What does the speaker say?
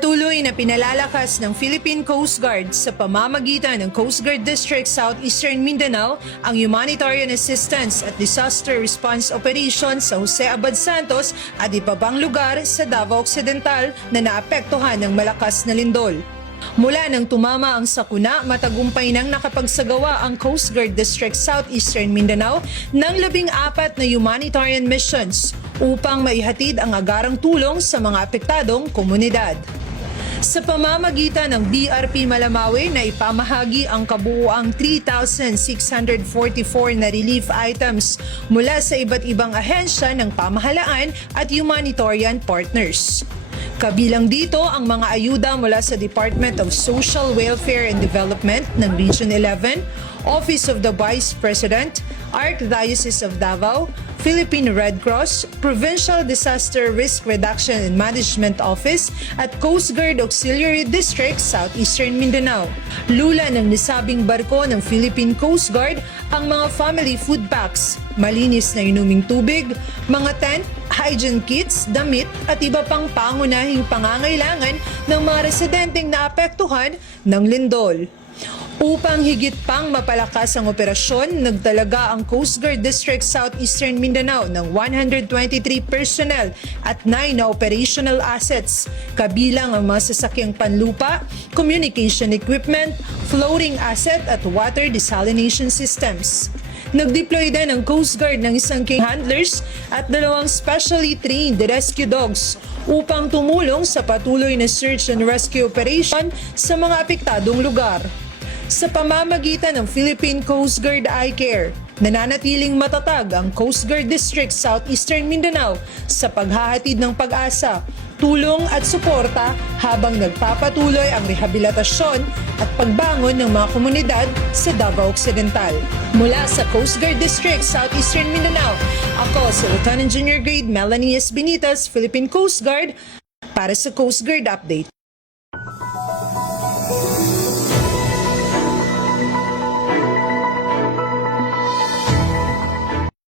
Patuloy na pinalalakas ng Philippine Coast Guard sa pamamagitan ng Coast Guard District Southeastern Mindanao ang humanitarian assistance at disaster response operations sa Jose Abad Santos at iba pang lugar sa Davao Occidental na naapektuhan ng malakas na lindol. Mula nang tumama ang sakuna, matagumpay nang nakapagsagawa ang Coast Guard District Southeastern Mindanao ng 14 na humanitarian missions upang maihatid ang agarang tulong sa mga apektadong komunidad. Sa pamamagitan ng BRP Malamawe na ipamahagi ang kabuuang 3,644 na relief items mula sa iba't ibang ahensya ng pamahalaan at humanitarian partners. Kabilang dito ang mga ayuda mula sa Department of Social Welfare and Development ng Region 11, Office of the Vice President, Archdiocese of Davao, Philippine Red Cross, Provincial Disaster Risk Reduction and Management Office at Coast Guard Auxiliary District Southeastern Mindanao. Lula ng nasabing barko ng Philippine Coast Guard ang mga family food packs, malinis na inuming tubig, mga tent, hygiene kits, damit at iba pang pangunahing pangangailangan ng mga residenteng naapektuhan ng lindol. Upang higit pang mapalakas ang operasyon, nagtalaga ang Coast Guard District Southeastern Mindanao ng 123 personnel at 9 na operational assets, kabilang ang mga sasakyang panlupa, communication equipment, floating asset at water desalination systems. Nag-deploy din ang Coast Guard ng isang king handlers at 2 specially trained rescue dogs upang tumulong sa patuloy na search and rescue operation sa mga apektadong lugar. Sa pamamagitan ng Philippine Coast Guard iCare, nananatiling matatag ang Coast Guard District Southeastern Mindanao sa paghahatid ng pag-asa, tulong at suporta habang nagpapatuloy ang rehabilitasyon at pagbangon ng mga komunidad sa Davao Occidental. Mula sa Coast Guard District Southeastern Mindanao, ako si Lieutenant Junior Grade Melanie S. Benitas, Philippine Coast Guard, para sa Coast Guard Update.